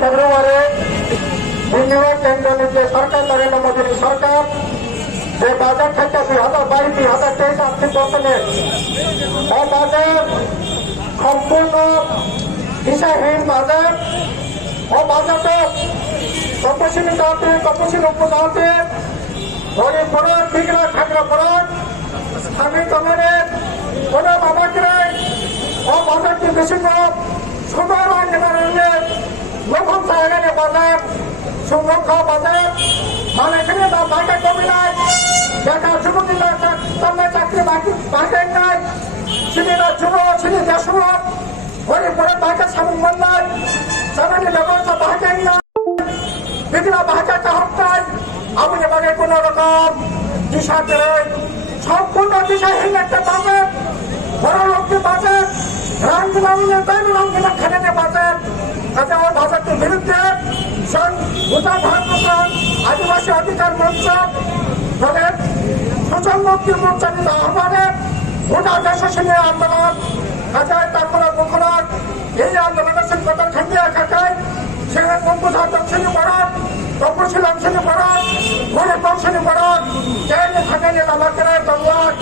ফেব্রুয়ারি বিনিয়োগ কেন্দ্র যে সরকার নরেন্দ্র মোদীর সরকার যে বাজেট থেকে 2022-2023 আর্থিক বছরে বাজেট সম্পূর্ণ দিশাহীন বাজেট বাজেটে তপশিলি জাতি তপশিলি উপজাতি গরিব ফরক বিগ্রা ঠাকরা ফরক স্বামী তমের কোন বাবাকে বাজেটটি বেশি কম সুন্দর নিবারণের লক্ষণ সাহেবের বাজেট সুরক্ষা বাজেট মানে এখানে বাজেট কমে নাই বেকার যুবতীরা চাকরি বাজেট নাই ছেলেরা যুব ছেলে দেশমত গরিব ফরক বাজেট সামন নাই চাকরি ব্যবস্থা বাজেট নাই বিগ্রা বাজেট হক নাই আমি এবারে কোন রকম দিশা করে সম্পূর্ণ দিশাহীন একটা বাজেট বড় লোকটি বাজেট খানে বাজেট কাজে আমার বাজেটের বিরুদ্ধে গোটা ভারতবর্ষ আদিবাসী অধিকার মঞ্চ দলের সুচল মুক্তি মোর্চা নিতে আহ্বানে গোটা দেশে আন্দোলন কাজে তারপরে মুখরাট এই আন্দোলনের সংকটন খান্ডিয়া কাকায় সেখানে কম্পুষা দক্ষিণী পড়ান তপশিল অংশনী পড়ান গরিব অংশনী পড়ান জেনে থাকেন আমাকে দল্লাট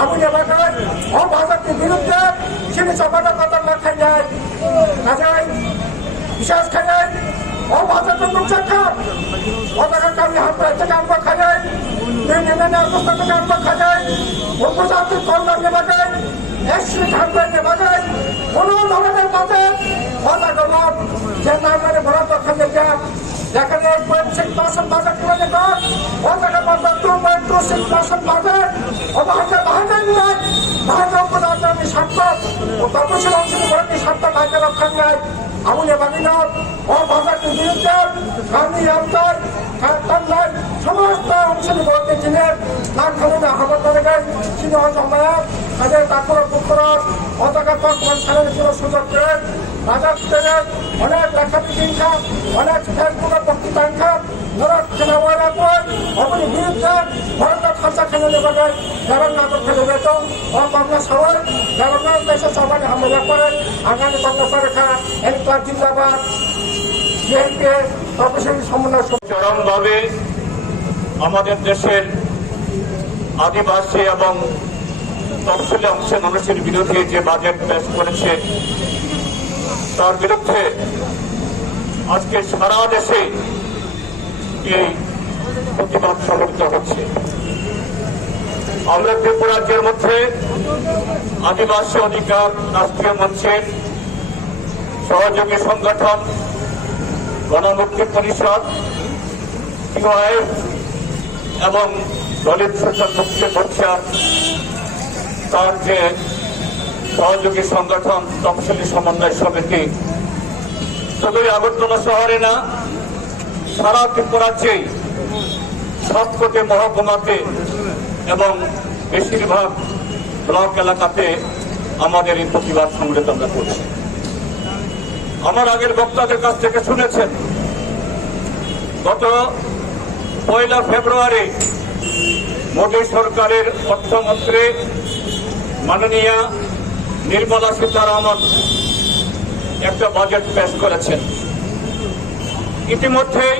আমি এলাকায় ও বাজেটের বিরুদ্ধে তিনি সবাটা কথা না খাই কাজে বিশেষ খাই ও বাজেটের মুখ খান ওদের কামি হাত থেকে আনবো খাই অবস্থা থেকে আনবো খাই উপজাতির কল্যাণ নেওয়া যায় এসি খাদ্য নেওয়া যায় কোনো ধরনের বাজেট কথা গেলাম যে না মানে বরাদ্দ খাদ্য যেখানে 8.6% বাজেট করে কর ও টাকা বাজেট 2.26% বাজেট ও বাজেট নাই ভারত আমি সার্থক ও তপশিল অংশী করে সার্থক আগে রক্ষা নাই আমি বাগিনা ও বাজেটের বিরুদ্ধে গান্ধী অঞ্চল সমস্ত অংশী করতে ছিলেন নাম খালুন আহমদ নগর তিনি জমায়া তাদের তারপরে পুকুরত ও টাকা ছাড়ের ছিল সুযোগ করেন বাজার থেকে অনেক লেখাপি সংখ্যা অনেক ফেসবুকের বক্তৃতাংখ্যা নরক খেলাওয়ালা পর অপনি বিরুদ্ধে ভারতের খাঁচা খেলে নেবে যারা নাটক খেলে যেত ও বাংলা সবাই যারা দেশে সবাই হামলা করে আগামী বাংলা সরকার এনক্লাব জিন্দাবাদ বিএনপি তপশিলি সমন্বয় চরমভাবে আমাদের দেশের আদিবাসী এবং তফসিলি অংশের মানুষের বিরুদ্ধে যে বাজেট পেশ করেছে তার বিরুদ্ধে আজকে সারা দেশে এই প্রতিবাদ সংগঠিত হচ্ছে। আমরা ত্রিপুরা রাজ্যের মধ্যে আদিবাসী অধিকার রাষ্ট্রীয় মঞ্চের সহযোগী সংগঠন গণমুক্তি পরিষদ টিওআইএফ এবং দলিত সূচক মুক্তি মোর্চা তার যে সহযোগী সংগঠন তফসিলি সমন্বয় সমিতি শুধুই আগরতলা শহরে না সারা ত্রিপুরাজ্যেই সবকটি মহকুমাতে এবং বেশিরভাগ ব্লক এলাকাতে আমাদের এই প্রতিবাদ সংগঠিত আমরা করছি। আমার আগের বক্তাদের কাছ থেকে শুনেছেন গত 1 ফেব্রুয়ারি মোদী সরকারের অর্থমন্ত্রী মাননীয়া নির্মলা সীতারামন একটা বাজেট পেশ করেছেন। ইতিমধ্যেই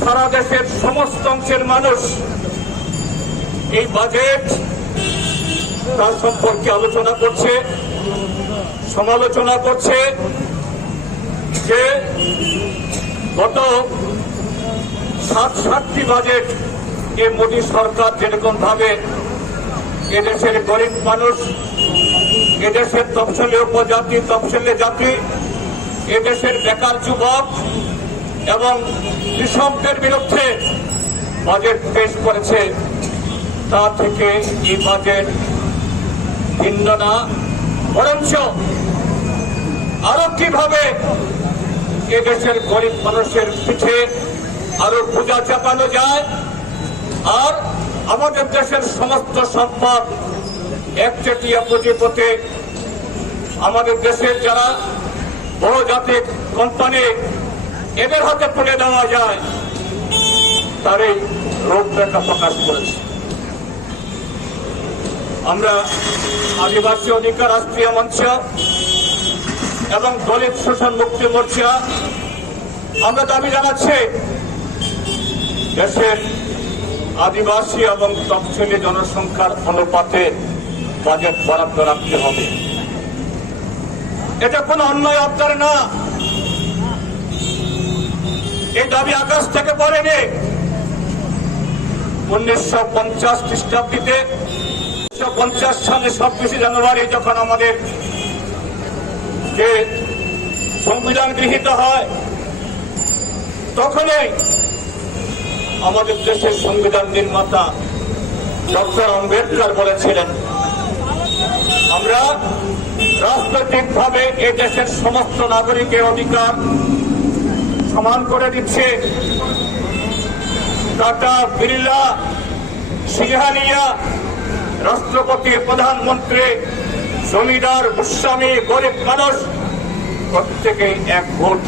সারা দেশের সমস্ত অংশের মানুষ এই বাজেট তার সম্পর্কে আলোচনা করছে, সমালোচনা করছে যে গত 7টি বাজেট এই মোদী সরকার যেরকম ভাবে এদেশের গরিব মানুষ, এদেশের তফসিলি উপজাতি, তফসিলি জাতি, এদেশের বেকার যুবক এবং কৃষকদের বিরুদ্ধে বাজেট পেশ করেছে, তা থেকে এই বাজেট ভিন্ন না, বরঞ্চ আরো কিভাবে এদেশের গরিব মানুষের পিঠে আরো বোঝা চাপানো যায়, আর আমাদের দেশের সমস্ত সম্পদ একচেটিয়া পুঁজিপতি আমাদের দেশের যারা বহুজাতিক কোম্পানি এদের হাতে তুলে দেওয়া যায়, তার এই রূপরেখা প্রকাশ করেছে। আমরা আদিবাসী অধিকার রাষ্ট্রীয় মঞ্চ এবং দলিত শোষণ মুক্তি মোর্চা আমরা দাবি জানাচ্ছি, দেশের আদিবাসী এবং তফসিলি জনসংখ্যার অনুপাতে বাজেট বরাদ্দ রাখতে হবে। এটা কোনো অন্যায় আবদার না, এই দাবি আকাশ থেকে পড়েনি। 1950 খ্রিস্টাব্দে 1950 সালে 26 জানুয়ারি যখন আমাদের যে সংবিধান গৃহীত হয়, তখনই আমাদের দেশের সংবিধান নির্মাতা ডক্টর আম্বেদকর বলেছিলেন, আমরা রাজনৈতিকভাবে এই দেশের সমস্ত নাগরিকের অধিকার সমান করে দিচ্ছে। টাটা, বিড়লা, সিংহানিয়া, রাষ্ট্রপতি, প্রধানমন্ত্রী, জমিদার, গোস্বামী, গরিব মানুষ প্রত্যেকেই এক ভোট,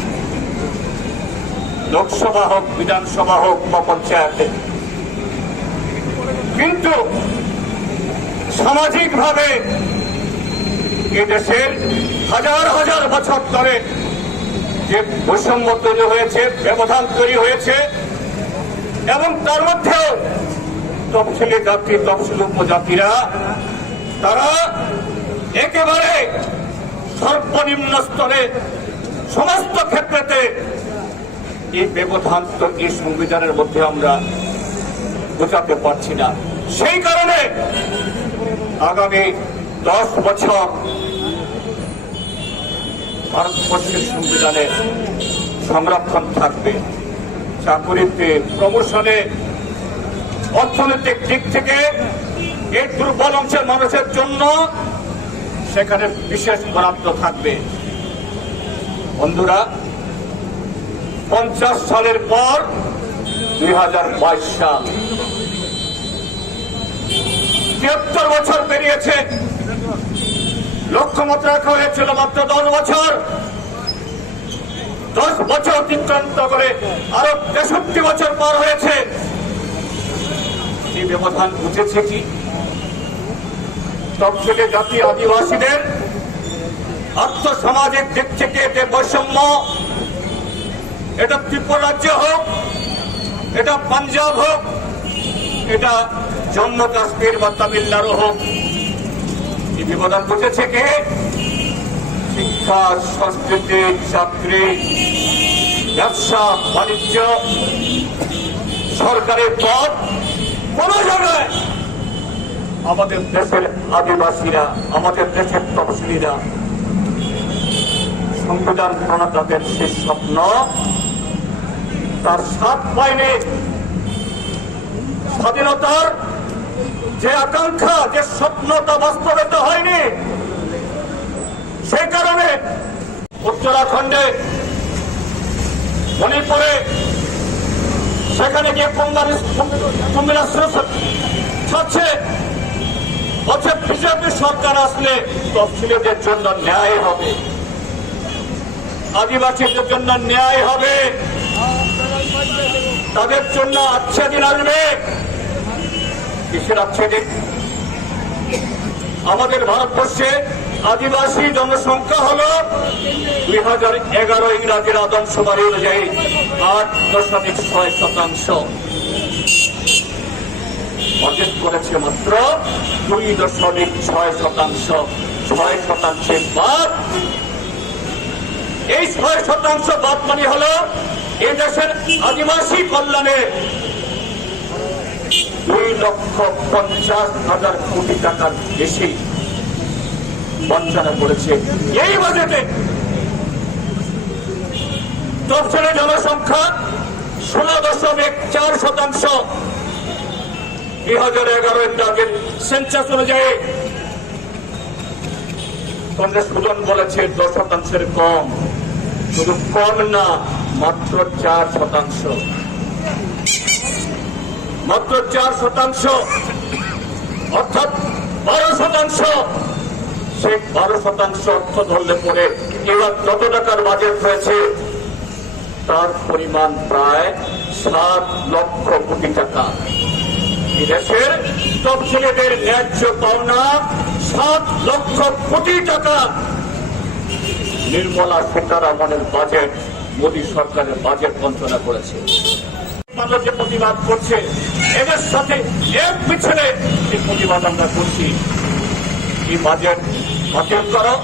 লোকসভা হোক, বিধানসভা হোক বা পঞ্চায়েতে। কিন্তু সামাজিকভাবে এদেশের হাজার হাজার বছর ধরে যে বৈষম্য তৈরি হয়েছে, ব্যবধান তৈরি হয়েছে, এবং তার মধ্যেও তফসিলি জাতি, তফসিলি উপজাতিরা তারা একেবারে সর্বনিম্ন স্তরে সমস্ত ক্ষেত্রেতে এই ব্যবধান তো এই সংবিধানের মধ্যে আমরা বোঝাতে পারছি না। সেই কারণে আগামী 10 বছর ভারতবর্ষের সংবিধানে সংরক্ষণ থাকবে। চাকুরিতে, প্রমোশনে, অর্থনৈতিক দিক থেকে এই দুর্বল অংশের মানুষের জন্য সেখানে বিশেষ বরাদ্দ থাকবে। বন্ধুরা, 50 সালের পর 2022 সাল, 73 বছর পেরিয়েছে। লক্ষ্যমাত্রা রাখা হয়েছিল মাত্র 10 বছর। 10 বছর অতিক্রান্ত করে আরো 63 বছর পার হয়েছে। এই ব্যবধান বুঝেছে কি? তফসিলি জাতি আদিবাসীদের আর্থসামাজিক দিক থেকে যে বৈষম্য, এটা ত্রিপুরা রাজ্য হোক, এটা পাঞ্জাব হোক, এটা জম্মু কাশ্মীর বা তামিলনাড়ু হোক, এই ব্যবধান বুঝেছে কে? শিক্ষা, সংস্কৃতি, চাকরি, ব্যবসা বাণিজ্য, সরকারি পদ, কোন জায়গায় আমাদের দেশের আদিবাসীরা, আমাদের দেশের তফসিলিরা, সংবিধান প্রণেতাদের সেই স্বপ্ন তার স্বাদ পায়নি। স্বাধীনতার যে আকাঙ্ক্ষা, যে স্বপ্ন, তা বাস্তবায়িত হয়নি। সেই কারণে উত্তরাখণ্ডে, মণিপুরে, সেখানে গিয়ে কুম্ভীরা ছাড়ছে। হচ্ছে বিজেপি সরকার আসলে তফসিলিদের জন্য ন্যায় হবে, আদিবাসীদের জন্য ন্যায় হবে, তাদের জন্য আচ্ছা দিন আসবে। কিসের আচ্ছা দিন? আমাদের ভারতবর্ষে আদিবাসী জনসংখ্যা হল 2011 ইংরাজির আদমশুমারি অনুযায়ী 8.6%। বাজেট করেছে মাত্র 2.6%। 6% বাদ। এই 6% বাদ মানে হল এই দেশের আদিবাসী কল্যাণে 2,50,000 কোটি টাকার বেশি বঞ্চনা করেছে এই বাজেটে। তফসিলি জনসংখ্যা 16.4%। 2011 ইংরাজির সেন্সাস অনুযায়ী। কংগ্রেস প্রধান বলেছে 10%-এর কম। শুধু কম না, মাত্র 4%। মাত্র 4%, অর্থাৎ 12%। সেই 12% অর্থ ধরলে পরে এবার যত টাকার বাজেট হয়েছে তার পরিমাণ প্রায় 7 লক্ষ কোটি টাকা। দেশের তফসিলিদের ন্যায্য পাওনা 7 লক্ষ কোটি টাকা নির্মলা সীতারামনের বাজেট, মোদী সরকারের বাজেট বঞ্চনা করেছে। মানুষ যে প্রতিবাদ করছে এদের সাথে এক পিছনে এই প্রতিবাদ আমরা করছি। এই বাজেট বাতিল করো,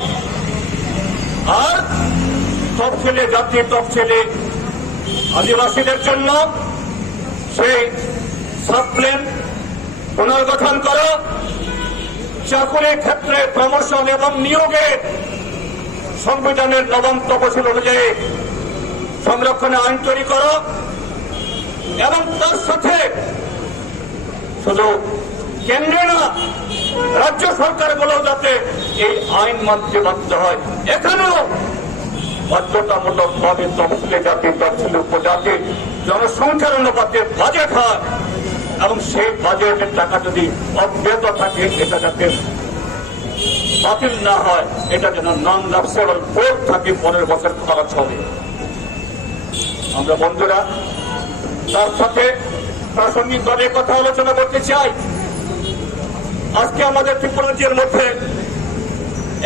আর তফসিলি জাতি, তফসিলি আদিবাসীদের জন্য সেই সাবপ্লেন পুনর্গঠন করো। চাকরির ক্ষেত্রে প্রমোশন এবং নিয়োগে সংবিধানের ৯ম তফসিল অনুযায়ী সংরক্ষণে আইন তৈরি করো, এবং তার সাথে শুধু কেন্দ্রে না, রাজ্য সরকারগুলো যাতে এই আইন মানতে বাধ্য হয়। এখানেও বাধ্যতামূলক ভাবে তফসিলি জাতি, তফসিলি উপজাতির জনসংখ্যার অনুপাতে বাজেট হয়, এবং সেই বাজেটের টাকা যদি অব্যাহত থাকে এটা যাতে বাতিল না হয়, এটা যেন নন লাভসেবল বোর্ড থাকে, 15 বছর খরচ হবে। আমরা বন্ধুরা তার সাথে প্রাসঙ্গিকভাবে কথা আলোচনা করতে চাই। আজকে আমাদের ত্রিপুরা রাজ্যের মধ্যে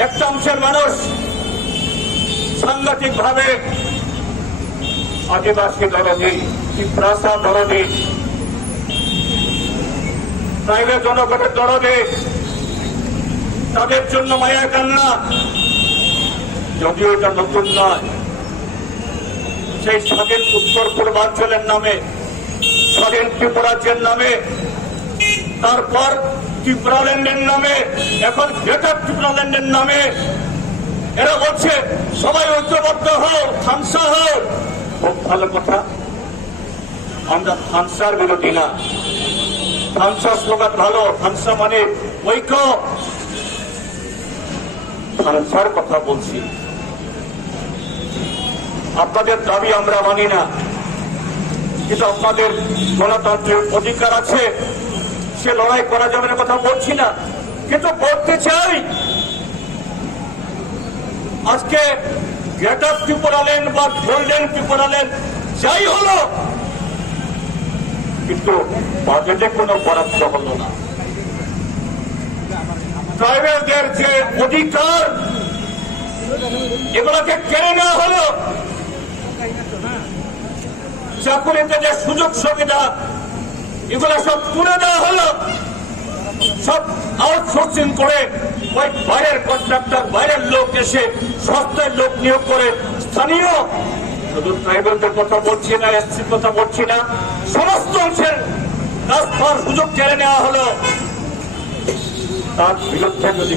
একটা অংশের মানুষ সাংঘাতিক ভাবে আদিবাসী দরদি, ত্রিপুরাসা দরদি, ট্রাইবেল জনগণের দরদি, তাদের জন্য মায়া কান্না, যদিও এটা নতুন নয়। সেই স্বাধীন উত্তর পূর্বাঞ্চলের নামে, স্বাধীন ত্রিপুরাজ্যের নামে, তারপর ত্রিপুরাল্যান্ডের নামে, এখন গ্রেটার ত্রিপুরাল্যান্ডের নামে এরা বলছে সবাই ঐক্যবদ্ধ হও, থামসা হও। খুব ভালো কথা, আমরা থামসার বিরোধী না। থামসা স্লোগান ভালো, থামসা মানে ঐক্য, থামসার কথা বলছি। আপনাদের দাবি আমরা মানি না, কিন্তু আপনাদের গণতান্ত্রিক অধিকার আছে, সে লড়াই করা যাবে না কথা বলছি না, কিন্তু বলতে চাই আজকে গ্রেটার ত্রিপুরাল্যান্ড বা গোল্ডেন ত্রিপুরাল্যান্ড যাই হলো, কিন্তু বাজেটে কোনো বরাদ্দ হলো না। ট্রাইবেলদের যে অধিকার এগুলোকে কেড়ে নেওয়া হলো, চাকুরিতে যে সুযোগ সুবিধা এগুলো সব তুলে দেওয়া হলো, সব আউটসোর্সিং করে ওই বাইরের কন্ট্রাক্টর, বাইরের লোক এসে সস্তায় লোক নিয়োগ করে স্থানীয়, শুধু ট্রাইবেলদের কথা বলছি না, এসসির কথা বলছি না, সমস্ত অংশের কাজ পাওয়ার সুযোগ কেড়ে নেওয়া হলো। তার বিরুদ্ধে যদি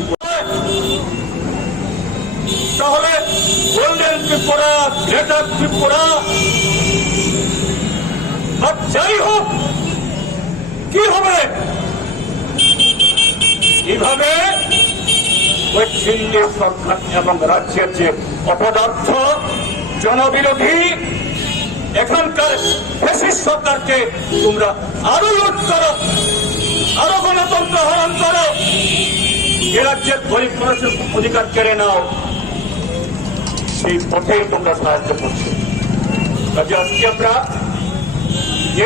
তাহলে গোল্ডেন ত্রিপুরা, গ্রেটার ত্রিপুরা আর যাই হোক কি হবে, এইভাবে ওই দিল্লি সরকার এবং রাজ্যের যে অপদার্থ, জনবিরোধী এখানকার ফ্যাসিস্ট সরকারকে তোমরা আরো লুট করো, আরো গণতন্ত্র হরণ করো, এ রাজ্যের গরিব মানুষের অধিকার কেড়ে নাও, সেই পথেই তোমরা সাহায্য করছো। কাজে আজকে আমরা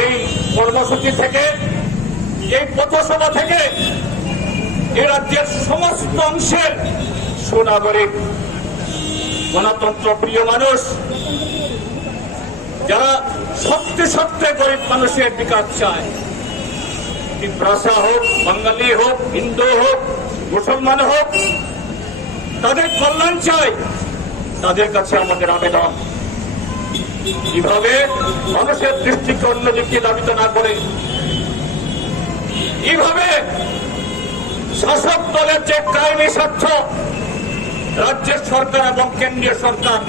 এই কর্মসূচি থেকে, এই পথসভা থেকে এ রাজ্যের সমস্ত অংশের সুনাগরিক, গণতন্ত্র প্রিয় মানুষ, যারা সত্যি সত্যি গরিব মানুষের বিকাশ চায়, ত্রিপুরাসা হোক, বাঙালি হোক, হিন্দু হোক, মুসলমান হোক, তাদের কল্যাণ চাই, তাদের কাছে আমাদের আবেদন এইভাবে মানুষের দৃষ্টিকে অন্যদিকে দাবিত না করে, এইভাবে শাসক দলের যে কায়েমি স্বার্থ, রাজ্যের সরকার এবং কেন্দ্রীয় সরকার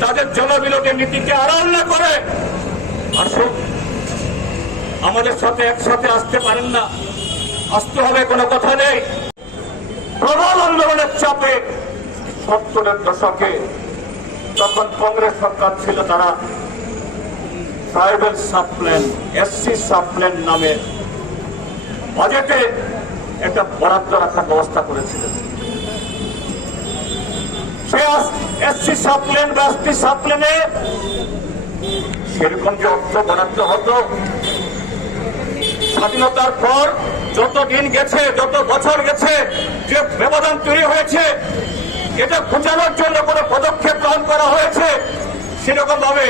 তাদের জনবিরোধী নীতিকে আড়াল না করে, আসুন আমাদের সাথে একসাথে আসতে পারেন না, আসতে হবে কোনো কথা নেই। প্রবল আন্দোলনের চাপে 70-এর দশকে তখন কংগ্রেস সরকার ছিল, তারা ট্রাইবাল সাবপ্ল্যান, এসসি সাবপ্ল্যান নামে বাজেটে একটা বরাদ্দ রাখার ব্যবস্থা করেছিলেন। সে এসসি সাবপ্ল্যান বা এসটি সাবপ্ল্যানে সেরকম যে অর্থ বরাদ্দ হতো, স্বাধীনতার পর যত দিন গেছে, যত বছর গেছে, যে ব্যবধান তৈরি হয়েছে, এটা ঘুচানোর জন্য কোনো পদক্ষেপ গ্রহণ করা হয়েছে সেরকম ভাবে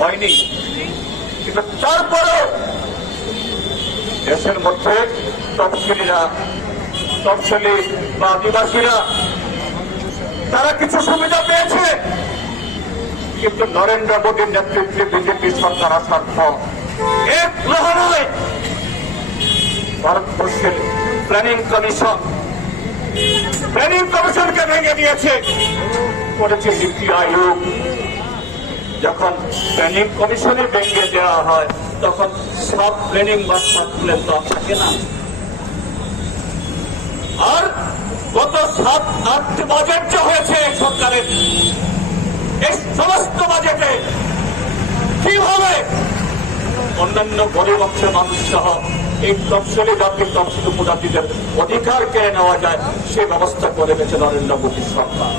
হয়নি। কিন্তু তারপরেও দেশের মধ্যে তফসিলি বা আদিবাসীরা তারা কিছু সুবিধা পেয়েছে। কিন্তু নরেন্দ্র মোদীর নেতৃত্বে বিজেপি সরকার আসার পর এক লহরায় ভারতবর্ষের প্ল্যানিং কমিশনকে ভেঙে দিয়েছে, করেছে নীতি আয়োগ। যখন প্ল্যানিং কমিশনে ভেঙে দেওয়া হয় তখন সব প্ল্যানিং বা সব প্ল্যান তো থাকে না। আর গত 7-8 বাজেট যে হয়েছে সরকারের, এই সমস্ত বাজেটে কিভাবে অন্যান্য গরিব অংশের মানুষ সহ এই তফসিলি জাতি, তফসিলি উপজাতিদের অধিকার কেড়ে নেওয়া যায় সে ব্যবস্থা করে গেছে নরেন্দ্র মোদী সরকার।